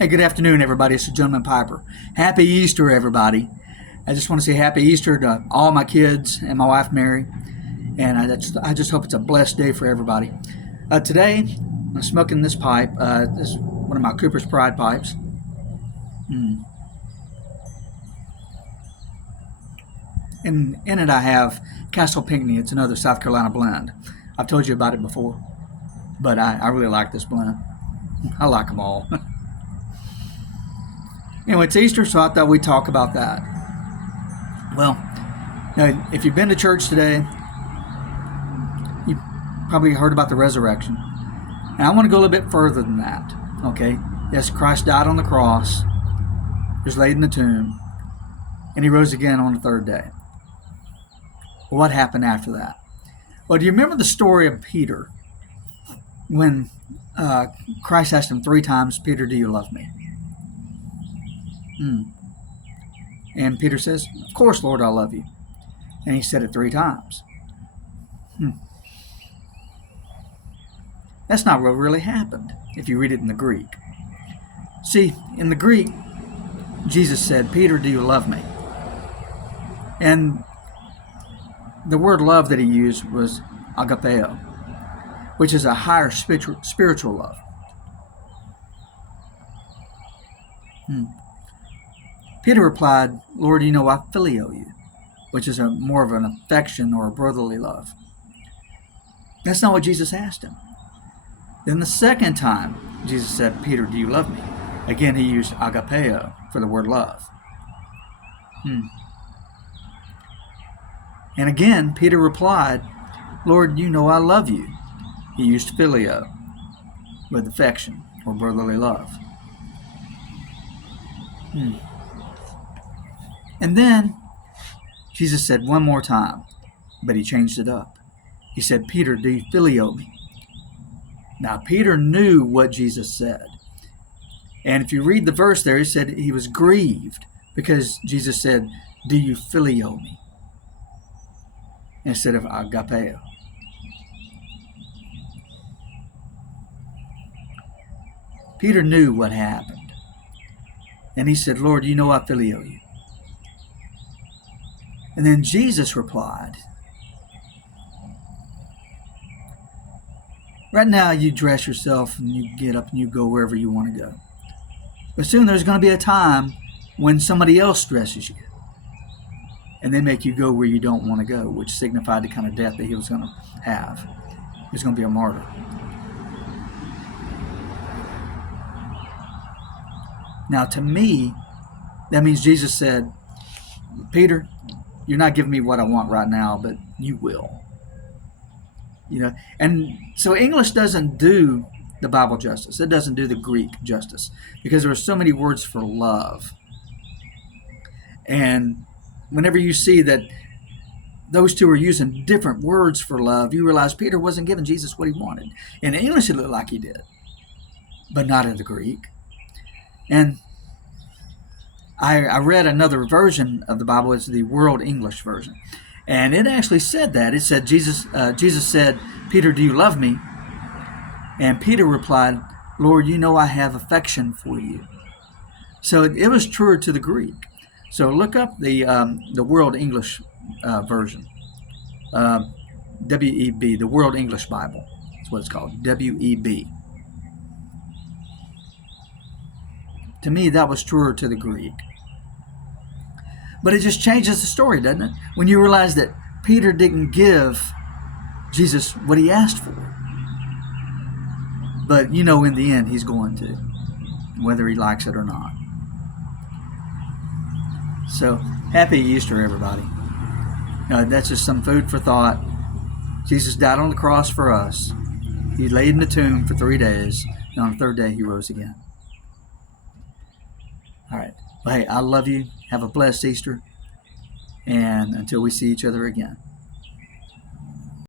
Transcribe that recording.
Hey, good afternoon, everybody. It's the Gentleman Piper. Happy Easter, everybody. I just want to say happy Easter to all my kids and my wife, Mary. And I just hope it's a blessed day for everybody. Today, I'm smoking this pipe. This is one of my Cooper's Pride pipes. And in it, I have Castle Pinckney. It's another South Carolina blend. I've told you about it before, but I really like this blend. I like them all. Anyway, it's Easter, so I thought we'd talk about that. Well, if you've been to church today, you probably heard about the resurrection. And I want to go a little bit further than that, okay? Yes, Christ died on the cross, he was laid in the tomb, and he rose again on the third day. Well, what happened after that? Well, do you remember the story of Peter when Christ asked him 3 times, Peter, do you love me? And Peter says, of course, Lord, I love you. And he said it 3 times. That's not what really happened if you read it in the Greek. See, in the Greek, Jesus said, Peter, do you love me? And the word love that he used was agapeo, which is a higher spiritual love. Peter replied, Lord, you know I phileo you, which is more of an affection or a brotherly love. That's not what Jesus asked him. Then the second time, Jesus said, Peter, do you love me? Again, he used agapeo for the word love. And again, Peter replied, Lord, you know I love you. He used phileo with affection or brotherly love. And then Jesus said one more time, but he changed it up. He said, Peter, do you phileo me? Now, Peter knew what Jesus said. And if you read the verse there, he said he was grieved because Jesus said, do you phileo me? Instead of agapeo. Peter knew what happened. And he said, Lord, you know I phileo you. And then Jesus replied, right now you dress yourself and you get up and you go wherever you want to go. But soon there's going to be a time when somebody else dresses you. And they make you go where you don't want to go, which signified the kind of death that he was going to have. He was going to be a martyr. Now, to me, that means Jesus said, Peter, you're not giving me what I want right now, but you will. And so English doesn't do the Bible justice. It doesn't do the Greek justice because there are so many words for love. And whenever you see that those two are using different words for love, you realize Peter wasn't giving Jesus what he wanted. In English, it looked like he did, but not in the Greek. And I read another version of the Bible. It's the World English version. And it actually said that. It said, Jesus said, Peter, do you love me? And Peter replied, Lord, you know I have affection for you. So it was truer to the Greek. So look up the World English version. WEB, the World English Bible. That's what it's called, WEB. To me, that was truer to the Greek. But it just changes the story, doesn't it? When you realize that Peter didn't give Jesus what he asked for. But in the end, he's going to, whether he likes it or not. So, happy Easter, everybody. That's just some food for thought. Jesus died on the cross for us. He laid in the tomb for 3 days, and on the third day, he rose again. All right. Well, hey, I love you. Have a blessed Easter. And until we see each other again.